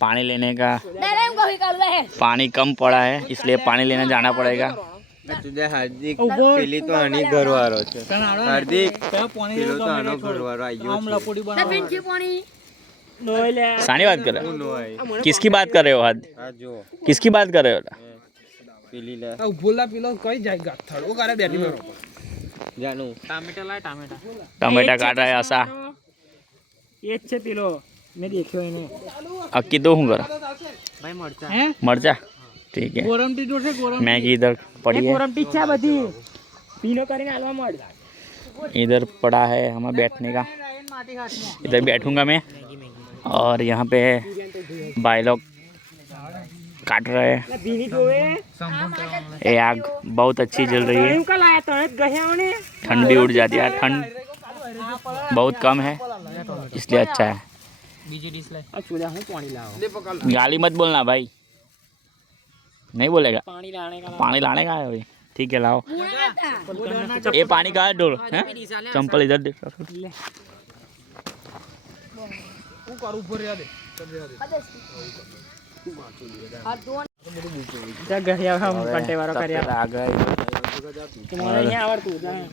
पानी लेने का पानी कम पड़ा है इसलिए पानी लेने जाना पड़ेगा। हार्दिक पेली तो आनी घरवारो छे हार्दिक पेलो तो आनो घरवारो आयो सानी बात कर रहे हो? किसकी बात कर रहे हो? हाथ जो किसकी बात कर रहे हो? पेली ले बोला पिलो कई जाएगा थड़ वो करे बैठी मारो जानू टामेटा लाए टामेटा टमाटा काट रहा है ऐसा ये छे पिलो मैं देखियो इने अक्की तो हूँ कर भाई मरचा हैं मरचा ठीक है। गरम टी जो से गरम मैगी इधर पड़ी है, गरम टी छा बधी पीनो કરીને आलवा मर इधर पड़ा है हमें बैठने का, इधर बैठूंगा मैं। और यहाँ पे भाई लोग काट रहे हैं, ये आग बहुत अच्छी जल रही है, ठंड भी उड़ जाती है, ठंड बहुत कम है इसलिए अच्छा है। गाली मत बोलना भाई, नहीं बोलेगा। पानी लाने का है भाई, ठीक है लाओ। ये पानी का है डोल है, चंपल इधर देख।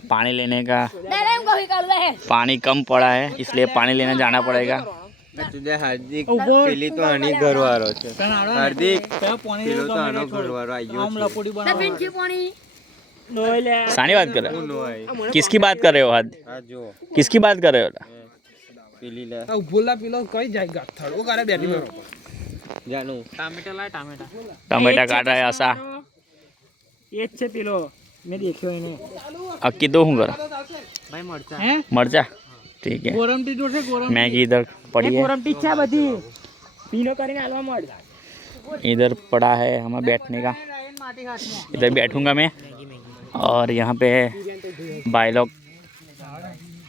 पानी लेने का पानी कम पड़ा है इसलिए पानी लेने जाना पड़ेगा। हार्दिक पेली तो आनी घरवारो छे हार्दिक पेलो तो आनो घरवारो आयो सानी बात कर रहे हो? किसकी बात कर रहे हो? हाथ जो किसकी बात कर रहे हो? पेली ले बोला पिलो कई जाएगा थड़ वो करे बैठी मारो जानू टामेटा लाए टामेटा टमाटा काट रहा है ऐसा ये छे पिलो मैं देखियो इने अक्की तो हूँ कर भाई मरचा हैं मरचा ठीक है। गरम टी जो से गरम मैगी इधर पड़ी है, गरम टी छा बधी पीनो કરીને आलवा मर इधर पड़ा है हमें बैठने का, इधर बैठूंगा मैं। और यहाँ पे भाई लोग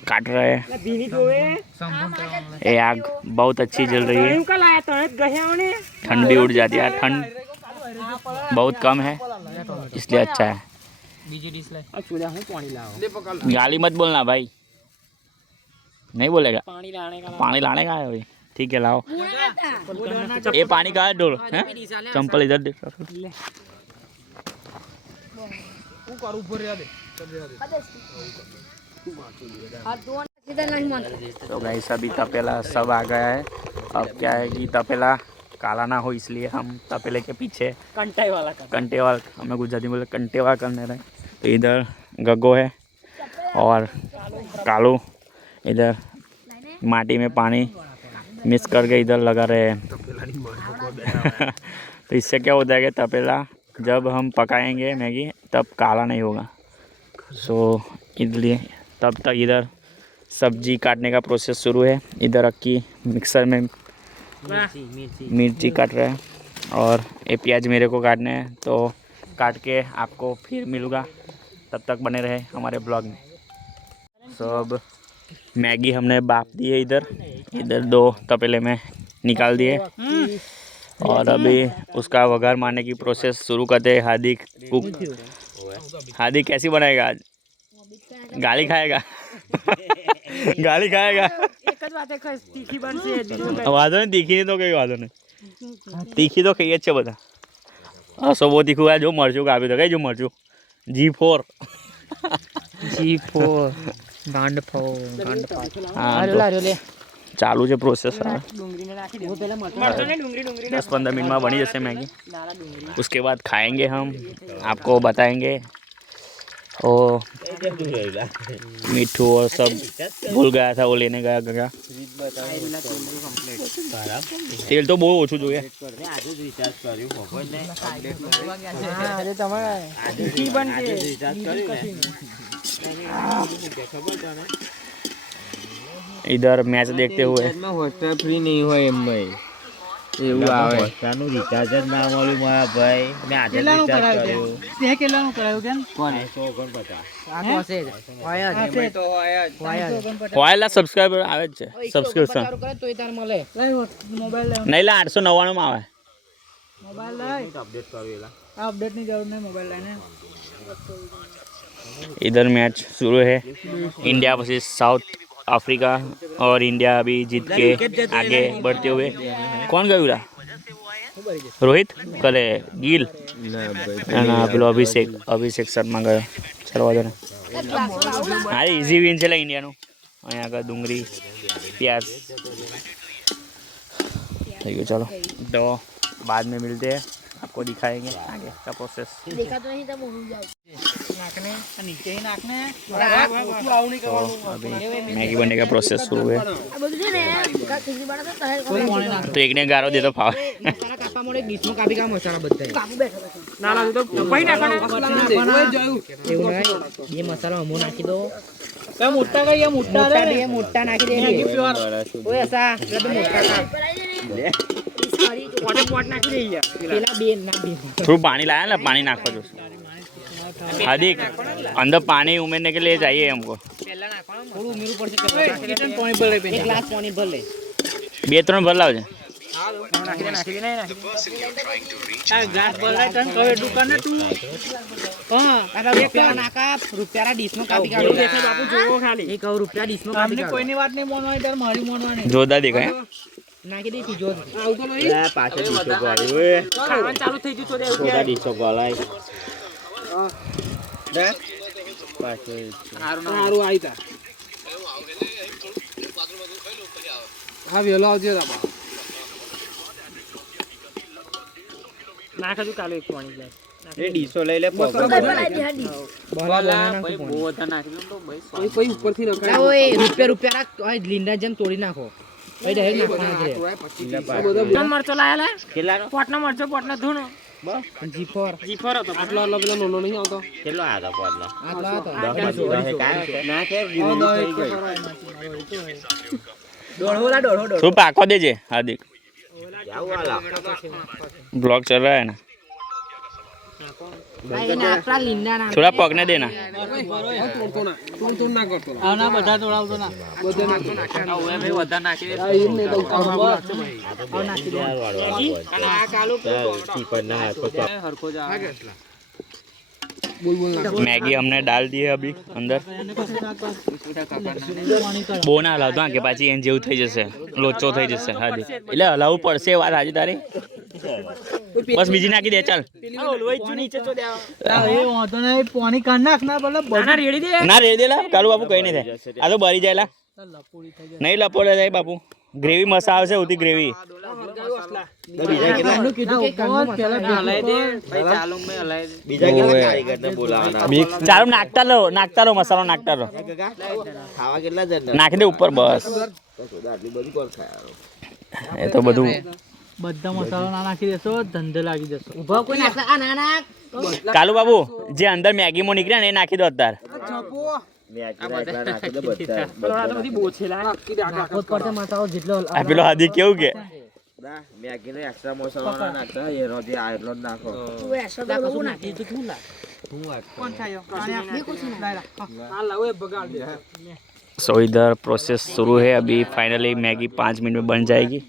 काट रहे हैं, ये आग बहुत अच्छी जल रही है, ठंड भी उड़ जाती है, ठंड बहुत कम है इसलिए अच्छा है। गाली मत बोलना भाई, नहीं बोलेगा। पानी लाने का है भाई, ठीक है लाओ। ये पानी का है डोल है, चंपल इधर देख। तो गाइस अभी तपेला सब आ गया है। अब क्या है कि तपेला काला ना हो इसलिए हम तपेले के पीछे कंटे वाला हमें गुजराती बोले कंटे वाला करने रहे। तो इधर गग्गो है और कालू इधर माटी में पानी मिक्स करके इधर लगा रहे हैं। तो इससे क्या होता है कि तपेला जब हम पकाएंगे मैगी तब काला नहीं होगा। सो इसलिए तब तक इधर सब्जी काटने का प्रोसेस शुरू है। इधर अक्की मिक्सर में मिर्ची काट रहा है और ये प्याज मेरे को काटने हैं, तो काट के आपको फिर मिलूँगा। तब तक बने रहे हमारे ब्लॉग में। सब मैगी हमने बाप दी है, इधर 2 तपेले में निकाल दिए और अभी उसका वघार मारने की प्रोसेस शुरू करते हैं। हार्दिक कुक, हार्दिक कैसी बनाएगा आज? गाली खाएगा गाली खाएगा। वादो नहीं तीखी तो कई वादो नहीं, तीखी तो कही अच्छे बता। सो वो तीखू है जो मरचू का भी तो कही जो मरचू G4 गांड फो चालू છે प्रोसेस। 10-15 मिनट में बनी जैसे मैगी, उसके बाद खाएंगे हम, आपको बताएंगे। ओ मिठू और सब भूल गया था, वो लेने गया गया। तेल तो बहुत ओछું જોઈએ। इधर मैच देखते हुए फ्री नहीं हुआ एम में એવું આવે તાનું રિચાર્જ જ ના મળ્યું મારા ભાઈ મેં આજે રિચાર્જ કર્યું તે કેટલાનું કરાયું કેમ કોણ 149 આ તો છે હોય જ તો હોય લા સબસ્ક્રાઇબર આવે જ છે સબસ્ક્રિપ્શન કરે તોય તાર મળે લઈ મોબાઈલ લે નહીં લા 899 માં આવે મોબાઈલ લઈ અપડેટ કર્યું એલા આ અપડેટ ની જરૂર નહીં મોબાઈલ લઈને। इधर मैच शुरू है, इंडिया वर्सेस साउथ अफ्रीका और इंडिया अभी जीत के आगे बढ़ते हुए। कौन गયું ला रोहित कले गिल ना પેલો અભિષેક શર્મા ગયો. ચલો વાંધો નહીં. હા ઇઝી વિન છે ઇન્ડિયાનું. અહીંયા આગળ ડુંગળી प्याज થઈ ગયું. ચલો तो बाद में मिलते हैं, आपको दिखाएंगे आगे का प्रोसेस. देखा तो नहीं था बोलूं जाओ નાખને નીચે નાખને तो अभी मैगी बनने का प्रोसेस शुरू है. अब मुझे ने खिचड़ी बनाता तो है तो एक ने गारो दे तो फाव. મસાલા કાપવા મળે ડીશમાં કાપી કા મસાલા બધા काबू बैठा था ના ના તો કોઈ નાખવાના જોયું એવું નહીં બે મસાલો અમો નાખી દો એ મોટા કઈ મોટા રે મોટા નાખી દે ઓય સા એટલે મોટા પોટ પોટ નાખી દે યાર પેલા બે ના બે થોડું પાણી લાયા ना, पानी नाखो जो हार्दिक अंदर पानी उमेरने के लिए चाहिए हमको. પેલા નાખવાનું થોડું ઉમેરવું પડશે કેટલું પાણી ભર લે એક ગ્લાસ પાણી ભર લે 2-3 ભર લાવજે. નાખી દે ગ્લાસ ભર લે તને કહે દુકાન ને તું હા કાકા રૂપિયા નાકા રૂપિયા ડીશમાં કાપી કાઢો દેખાય બાપુ જોવો ખાલી એક રૂપિયા ડીશમાં કાપી કાઢો કોઈની વાત નહીં મોનવાની તાર મારી મોનવાની જોરદાર દેખાય. નાખી દે જો આવતો નહીં લે પાછળ દીસો ગોળી ઓય ખાવાનું ચાલુ થઈ ગયું તો દે થોડા દીસો ગોળાય દે પાછળ હારું આવી તા હા વેલો આવજો બાપા નાખજો કાલે એક પાણી ગ્લાસ એ દીસો લઈ લે પકડ बनाई दी हड्डी કોઈ ઉપરથી નખાય ઓય રૂપિયા રાખ ઓય લીંડા જેમ તોડી નાખો ઓય ડાયરેક્ટ નાખવાના છે મરચો લાયા લે કેટલાનો પોટનો મરચો પોટનો ધૂણો બસ જીફર હતો આટલો આટલો પેલો નોનો નહીં આવતો કેટલો આગળ પડલો આટલો હતો ના કે જીવું થઈ ગઈ દોઢો થોડું પાકો દેજે हार्दिक. જાવ વાલા ब्लॉग चल रहा है ना, ભાઈ ના આપડા લીંડા ના थोड़ा पकने देना. તોડતો ના કરતો આ ના બધા તોડાવતો ના બધા નાખતો ઓય ભાઈ બધા નાખી દે આ ઈર ને તો આ નાખી દે અને આ કાલુ ટીપર ના હરખો જા मैगी हमने डाल दी है अभी अंदर. બહુ ના હલાવતો કે પાછી એને જેવું થઈ જશે, લોચો થઈ જશે. હાર્દિક એટલે હલાવવું પડશે, વાત હાજી તારી. બસ બીજી નાખી દે ચાલ. નીચે ચો દે એ વાંધો નહીં પાણી કાઢ નાખ ના ભલે ના રેડી દે ના રેડી દેલા કાલુ બાપુ કઈ નહીં થાય. આ તો બરી જાયલા નહીં લપોડે થાય બાપુ. ગ્રેવી મસા આવશે ઉતી ગ્રેવી. બીજા કેટલા કીધું કે કાઢો પેલા હલાઈ દે ભાઈ ચાલુ મે હલાઈ દે બીજા કેટલા કારીગરને બોલાવાના ચાલો નાખતા રહો મસાલો નાખતા રહો. ખાવા કેટલા જણ નાખી દે ઉપર બસ. આટલી બધી કોણ ખાય એ તો બધું બધા મસાલો ના નાખી દેશો ધંધે લાગી જશો ઉભા કોઈ નાખતા આ ના નાખ કાલુ બાબુ જે અંદર મેગીમાં નીકળ્યા ને એ નાખી દો અત્યારે. બધી બોછેલા નાખો પડશે મસાલો જેટલો આ પેલો હાર્દિક કેવું કે મેગીનો એક્સ્ટ્રા મસાલો ના નાખતા એનો જે આયરલો નાખો तू ऐसा तो लोगों ना નાખી તું લા કોણ ખાયો પાણી કુછ ના આ લાવો એ બગાડ દે. सो इधर प्रोसेस शुरू है. अभी फाइनली मैगी 5 मिनट में बन जाएगी.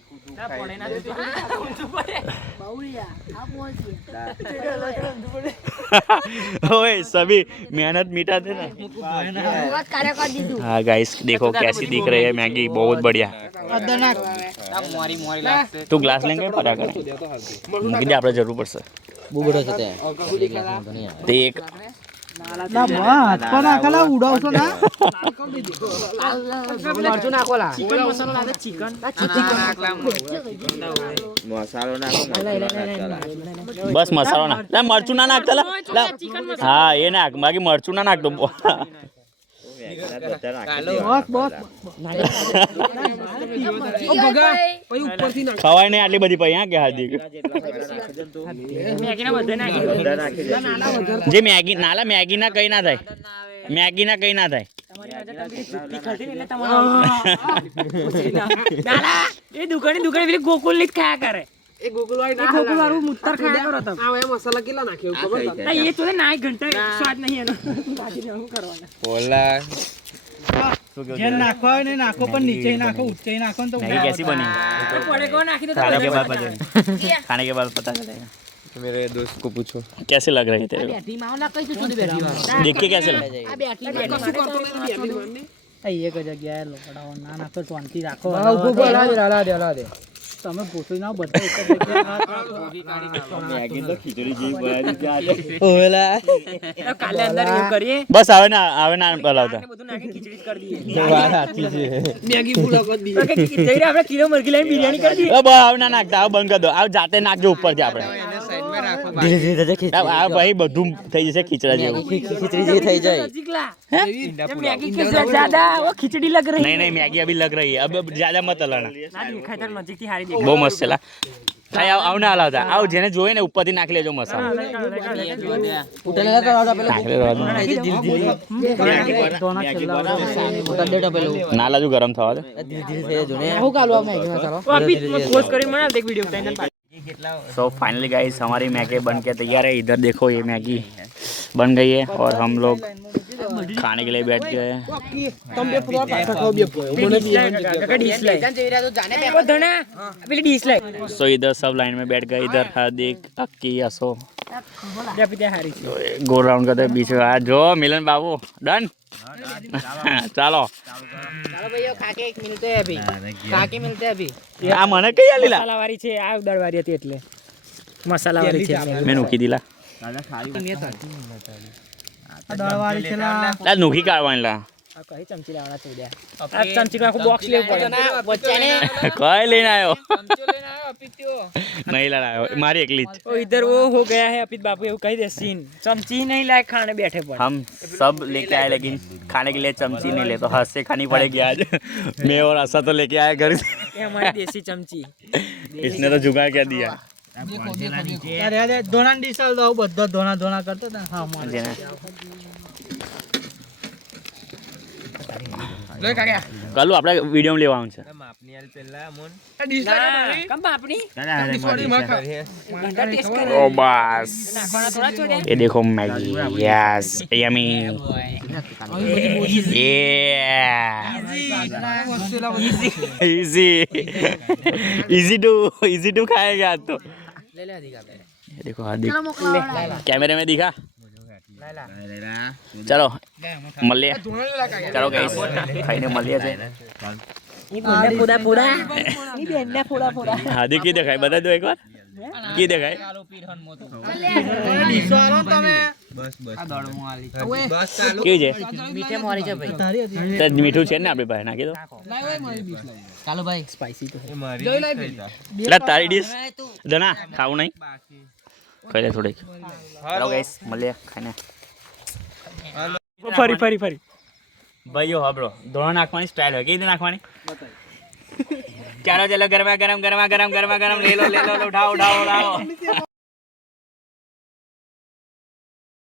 ओए सभी मेहनत मिटाते ना. बहुत कार्य कर दी तू हाँ गाइस देखो कैसी दिख रही है मैगी, बहुत बढ़िया. મોરી મોરી લાગશે तू ग्लास लेंगे पता करें મૂકી દે, આપણે જરૂર પડશે. બુગડો છે તે તે એક ના હાથ પર નાખલા ઉડાવશો ના મરચું નાખોલા ચિકન મસાલો નાખે ચિકન મસાલો નાખો બસ મસાલો નાખ. લા મરચું ના નાખતા લા. હા એ નાખ, બાકી મરચું ના નાખતો. ખવાય નહીં આટલી બધી પૈ હા કે હાર્દિક. જે મેગી નાલા મેગી ના કઈ ના થાય, મેગી ના કઈ ના થાય. એ દુકાની પેલી ગોકુલ ની ખાયા કરે. એ ગોકુલ વાળું મુત્તર ખાયા કરો તમે. આ મસાલા કેટલા નાખ્યો ખબર છે? એ તો ના ઘંટા સ્વાદ નહીં એનો. શું કરવાના પોલા જે નાખો હોય ને નાખો, પણ નીચે નાખો ઊંચે નાખો ને તો मैगी कैसी बनी? પડે કો નાખી દો. खाने के बाद पता खाने के बाद पता चलेगा. मेरे दोस्त को पूछो कैसे लग रहे थे? બેટરી માં ઓલા કઈ સુધી બેટરી માં देख के कैसे लग? આ બેટરી કશું કરતો નહીં બેટરી એક જગ્યાએ લોકડાઓ ના નાખો શાંતિ રાખો તમે પૂછું ના બધા એક જ જગ્યાએ કાલે અંદર એવું કરીએ બસ આવે ના બોલાવતા બધું નાખી ખીચડી જ કરી દઈએ મેગી પૂરા કરી દઈએ જઈને આપણે કિલો મરઘી લઈને બિરયાની કરી દઈએ આવે ના નાખતા આવ બંધ કરી દો આવ જાતે નાખજો ઉપરથી આપણે આ ભાઈ બધું થઈ જશે ખીચડા જેવું नजीकला मैगी के साथ ज्यादा वो खिचड़ी लग रही नहीं मैगी अभी लग रही है अब ज्यादा मत हलाना ना दिखाय तर नजीक થી હારી દેખાય બહુ મસ્ત છે લા ખાઈ આવ ના હલાવતા આવ જેને જોઈએ ને ઉપરથી નાખી લેજો મસાલો ના લાજુ ગરમ થવા દે હું કાલુ આ मैगी मसाला वो अभी पोस्ट करी मैं देख video tension so finally guys हमारी मैगी बन के तैयार है इधर देखो ये मैगी बन गई है और हम लोग खाने के लिए बैठ गए हैं तुम बे पूरा पाछा खाओ बे મને કાકા ડીશ લાય वो धना પેલી ડીશ લાય सो इधर सब लाइन में बैठ गए इधर हार्दिक अक्की असो જે પીતે હારી છે गोल राउंड करते बीच में आ जो मिलन बाबू डन ચાલો ભાઈઓ ખાકે એક મિલતે અભી ખાકે મિલતે અભી આ મને કઈ આલીલા મસાલા વાળી છે આ ઉડાડ વાળી હતી એટલે મસાલા વાળી છે મેં નુકી દીલા આ દાળ વાળી છે લા નુકી કાઢવાની લા આ કઈ ચમચી લાવણા છે ઉડ્યા આ ચમચી આખું બોક્સ લેવું પડે બચ્ચાને કઈ લઈને આવ્યો चमचो लेना है अपित्यो નહીં લાયો મારી એકલી જ ओ इधर वो हो गया है अपित बापू ये कह दे सीन चमची ही नहीं लाए खाने बैठे पर हम सब लेके आए लेकिन खाने के लिए चमची नहीं ले तो हाथ से खानी पड़ेगी आज मैं और आशा तो लेके आए घर से ये हमारी देसी चमची इसने तो जुगाड़ क्या दिया अरे अरे दोना डिसल दो बद्दो दोना दोना करतो था हां जेने લે કાકા કલુ આપણે વિડિયો માં લેવાનું છે માપની આલ પેલા મોન ડીશ લાગે કમ બાપની टेस्ट कर ओ बस नाखवाना थोड़ा छोड़े ये देखो Maggi yes yummy easy to खाएगा तो ले ले अधिका पे ये देखो हार्दिक कैमरे में दिखा चलो મળીએ ચલો ગાઈસ ખાઈને મળીએ છે ઈ બેનને પૂડા પૂડા ઈ બેનને પૂડા પૂડા હાર્દિક કી દેખાય બતા દો એકવાર કી દેખાય કાલો પીરહન મોતો ડીસારો તમે બસ બસ આ દળમો આલી બસ ચાલુ કેવી છે મીઠે મોરી છે ભાઈ તારી હતી તે મીઠું છે ને આપણી પાસે નાખી દો લાય ઓય મારી ડીશ લાય કાલો ભાઈ સ્પાઈસી તો એ મારી જોઈ લાય એટલે તારી ડીશ દના ખાવું નહીં ખાઈ લે થોડીક ચલો ગાઈસ મળીએ ખાઈને ફરી ફરી ફરી ભાઈઓ હાબળો ધોળા નાખવાની સ્ટાઇલ હોય કેવી રીતે નાખવાની ચાલો ચલો ગરમા ગરમ લે લો ઉઠાવો